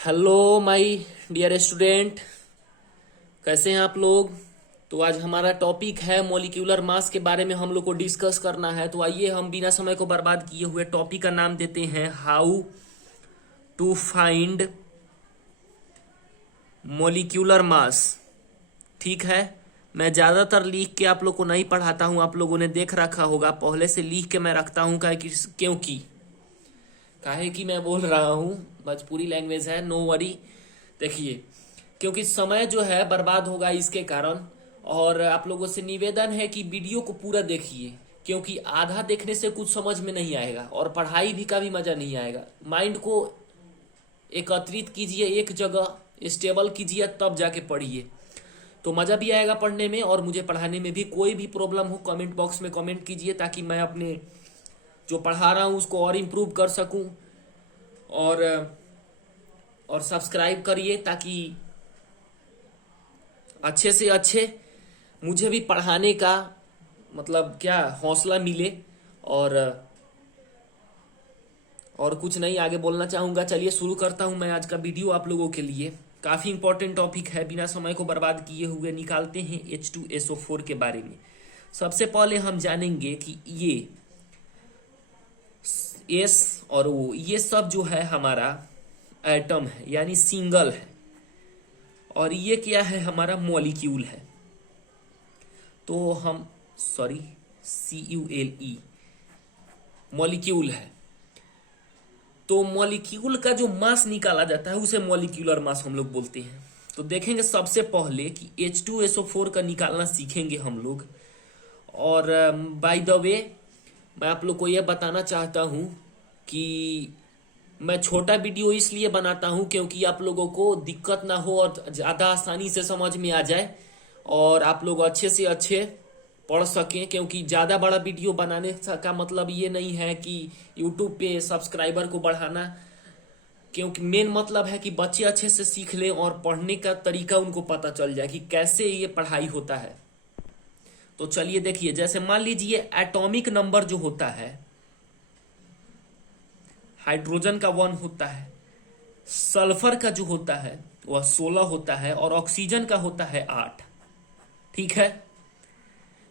Hello my dear student, कैसे हैं आप लोग। तो आज हमारा टॉपिक है मॉलिक्यूलर मास के बारे में हम लोग को डिस्कस करना है। तो आइए हम बिना समय को बर्बाद किए हुए टॉपिक का नाम देते हैं how to find molecular mass. ठीक है, मैं ज़्यादातर लिख के आप लोग को नहीं पढ़ाता हूँ, आप लोगों ने देख रखा होगा, पहले से लिख के मैं रखता हूँ काहे कि मैं बोल रहा हूँ भोजपुरी लैंग्वेज है, नो वरी। देखिए, क्योंकि समय जो है बर्बाद होगा इसके कारण, और आप लोगों से निवेदन है कि वीडियो को पूरा देखिए, क्योंकि आधा देखने से कुछ समझ में नहीं आएगा और पढ़ाई भी का भी मजा नहीं आएगा। माइंड को एकत्रित कीजिए, एक जगह स्टेबल कीजिए, तब जाके पढ़िए तो मजा भी आएगा पढ़ने में और मुझे पढ़ाने में भी। कोई भी प्रॉब्लम हो कमेंट बॉक्स में कमेंट कीजिए, ताकि मैं अपने जो पढ़ा रहा हूँ उसको और इम्प्रूव कर सकूं। और और सब्सक्राइब करिए ताकि अच्छे से अच्छे मुझे भी पढ़ाने का मतलब क्या हौसला मिले। और और कुछ नहीं आगे बोलना चाहूंगा। चलिए शुरू करता हूं मैं आज का वीडियो आप लोगों के लिए। काफी इंपॉर्टेंट टॉपिक है, बिना समय को बर्बाद किए हुए निकालते हैं H2SO4 के बारे में। सबसे पहले हम जानेंगे कि ये एस और ओ, ये सब जो है हमारा एटम है, यानी सिंगल है, और ये क्या है, हमारा मॉलिक्यूल है। तो हम सॉरी CULE मॉलिक्यूल है। तो मॉलिक्यूल का जो मास निकाला जाता है उसे मॉलिक्यूलर मास हम लोग बोलते हैं। तो देखेंगे सबसे पहले कि H2SO4 का निकालना सीखेंगे हम लोग। और बाय द वे मैं आप लोग को यह बताना चाहता हूं कि मैं छोटा वीडियो इसलिए बनाता हूं क्योंकि आप लोगों को दिक्कत ना हो और ज़्यादा आसानी से समझ में आ जाए और आप लोग अच्छे से अच्छे पढ़ सकें। क्योंकि ज़्यादा बड़ा वीडियो बनाने का मतलब ये नहीं है कि यूट्यूब पे सब्सक्राइबर को बढ़ाना, क्योंकि मेन मतलब है कि बच्चे अच्छे से सीख लें और पढ़ने का तरीका उनको पता चल जाए कि कैसे ये पढ़ाई होता है। तो चलिए देखिए, जैसे मान लीजिए एटॉमिक नंबर जो होता है, हाइड्रोजन का 1 होता है, सल्फर का जो होता है वह 16 होता है, और ऑक्सीजन का होता है 8। ठीक है,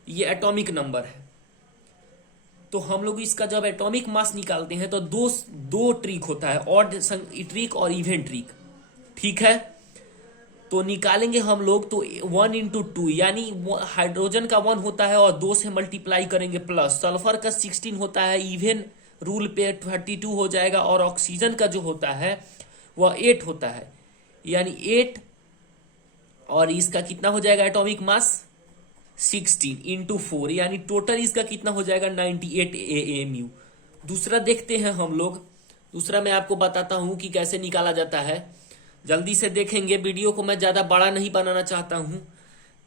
ये एटॉमिक नंबर है। तो हम लोग इसका जब एटॉमिक मास निकालते हैं तो दो दो ट्रिक होता है, ऑड ट्रिक और इवन ट्रिक। ठीक है, तो निकालेंगे हम लोग तो 1 into 2, यानी हाइड्रोजन का 1 होता है और 2 से मल्टीप्लाई करेंगे, प्लस सल्फर का 16 होता है, इवन रूल पे 32 हो जाएगा, और ऑक्सीजन का जो होता है वह 8 होता है, यानी 8, और इसका कितना हो जाएगा एटॉमिक मास 16 इंटू 4, यानी टोटल इसका कितना हो जाएगा 98 AMU। दूसरा देखते हैं हम लोग। दूसरा मैं आपको बताता हूं कि कैसे निकाला जाता है, जल्दी से देखेंगे। वीडियो को मैं ज्यादा बड़ा नहीं बनाना चाहता हूं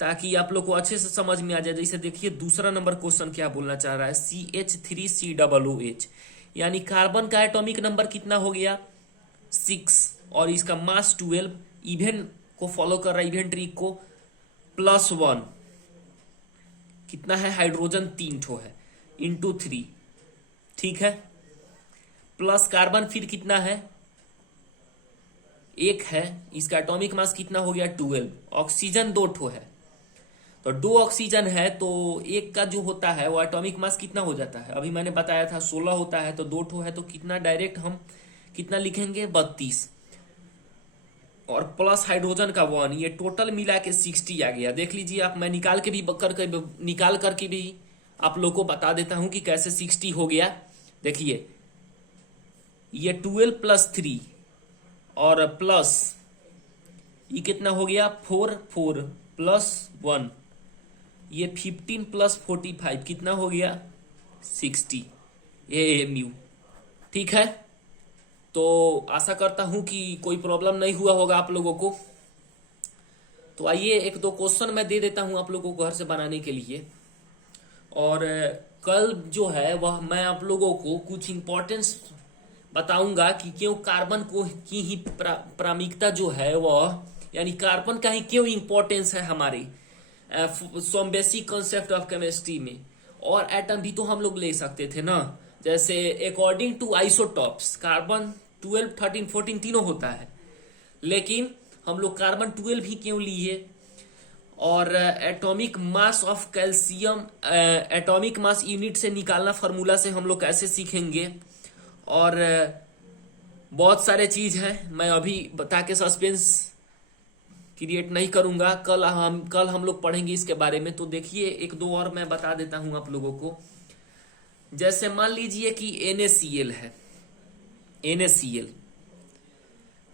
ताकि आप लोग को अच्छे से समझ में आ जाए। जैसे देखिए दूसरा नंबर क्वेश्चन क्या बोलना चाह रहा है, CH3COOH, यानी कार्बन का एटॉमिक नंबर कितना हो गया 6, और इसका मास 12, इवन को फॉलो कर रहा है, इवन ट्रिक को, +1 कितना है, हाइड्रोजन 3 ठो है, इंटू 3। ठीक है, प्लस कार्बन फिर कितना है, 1 है, इसका एटॉमिक मास कितना हो गया 12, ऑक्सीजन 2 ठो है, तो 2 ऑक्सीजन है, तो एक का जो होता है वो एटॉमिक मास कितना हो जाता है, अभी मैंने बताया था 16 होता है, तो 2 ठो है, तो कितना डायरेक्ट हम कितना लिखेंगे 32, और प्लस हाइड्रोजन का 1, ये टोटल मिला के 60 आ गया। देख लीजिए आप, मैं निकाल करके भी आप लोग को बता देता हूं कि कैसे 60 हो गया। देखिए ये 12 + 3 और प्लस ये कितना हो गया 4 4 + 1, ये 15 + 45 कितना हो गया 60 AMU। ठीक है, तो आशा करता हूं कि कोई प्रॉब्लम नहीं हुआ होगा आप लोगों को। तो आइए एक दो क्वेश्चन मैं दे देता हूं आप लोगों को घर से बनाने के लिए। और कल जो है वह मैं आप लोगों को कुछ इंपॉर्टेंस बताऊंगा कि क्यों कार्बन को की ही प्रामुख्यता जो है वह, यानी कार्बन का ही क्यों इंपॉर्टेंस है हमारे some basic concept of chemistry में। और एटम भी तो हम लोग ले सकते थे ना, जैसे अकॉर्डिंग टू आइसोटॉप्स कार्बन 12 13 14 तीनों होता है, लेकिन हम लोग कार्बन 12 ही क्यों लिए, और atomic mass of calcium, atomic mass unit से निकालना फार्मूला से हम लोग कैसे सीखेंगे, और बहुत सारे चीज हैं, मैं अभी बता के सस्पेंस क्रिएट नहीं करूंगा। कल हम लोग पढ़ेंगे इसके बारे में। तो देखिए एक दो और मैं बता देता हूं आप लोगों को। जैसे मान लीजिए कि NaCl है, NaCl,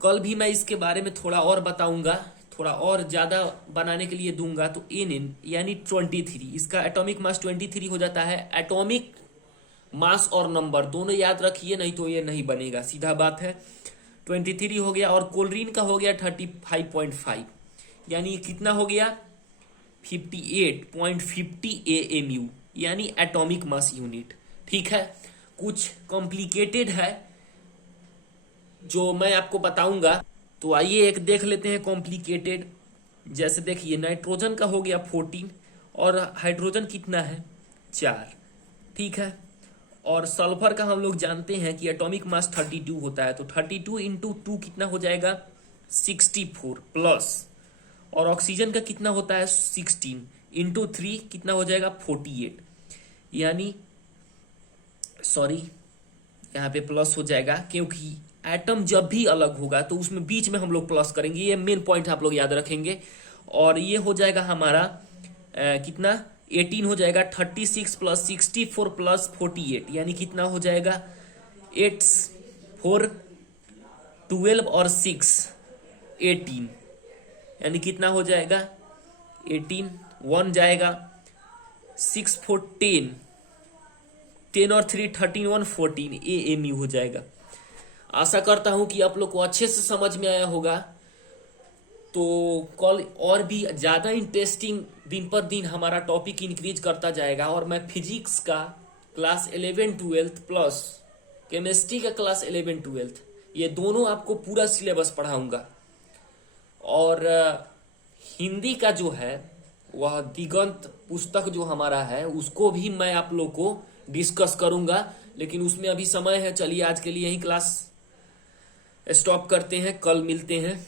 कल भी मैं इसके बारे में थोड़ा और बताऊंगा, थोड़ा और ज्यादा बनाने के लिए दूंगा। तो Nn यानी 23, इसका एटॉमिक मास 23 हो जाता है। एटॉमिक मास और नंबर दोनों याद रखिए, नहीं तो ये नहीं बनेगा, सीधा बात है। 23 हो गया, और क्लोरीन का हो गया 35.5, यानी कितना हो गया 58.50 AMU, यानी एटॉमिक मास यूनिट। ठीक है, कुछ कॉम्प्लिकेटेड है जो मैं आपको बताऊंगा। तो आइए एक देख लेते हैं कॉम्प्लिकेटेड। जैसे देखिए नाइट्रोजन का हो गया 14, और हाइड्रोजन कितना है 4। ठीक है, और सल्फर का हम लोग जानते हैं कि एटॉमिक मास 32 होता है। तो 32 इंटू 2 कितना हो जाएगा 64 प्लस, और ऑक्सीजन का कितना होता है 16 इंटू 3 कितना हो जाएगा 48, यानी सॉरी यहाँ पे प्लस हो जाएगा, क्योंकि एटम जब भी अलग होगा तो उसमें बीच में हम लोग प्लस करेंगे, ये मेन पॉइंट आप लोग याद रखेंगे। और ये हो जाएगा हमारा कितना 18 हो जाएगा, 36 प्लस 64 प्लस 48, यानी कितना हो जाएगा 8 4 12 और 6 18, यानी कितना हो जाएगा 18, 1 जाएगा, 6 4 10, 10 और 3 13, 1 14 AMU हो जाएगा। आशा करता हूं कि आप लोग को अच्छे से समझ में आया होगा। तो कल और भी ज्यादा इंटरेस्टिंग दिन पर दिन हमारा टॉपिक इंक्रीज करता जाएगा, और मैं फिजिक्स का क्लास 11 12 प्लस केमिस्ट्री का क्लास 11 12 ये दोनों आपको पूरा सिलेबस पढ़ाऊंगा। और हिंदी का जो है वह दिगंत पुस्तक जो हमारा है उसको भी मैं आप लोग को डिस्कस करूंगा, लेकिन उसमें अभी समय है। चलिए आज के लिए यही क्लास स्टॉप करते हैं, कल मिलते हैं।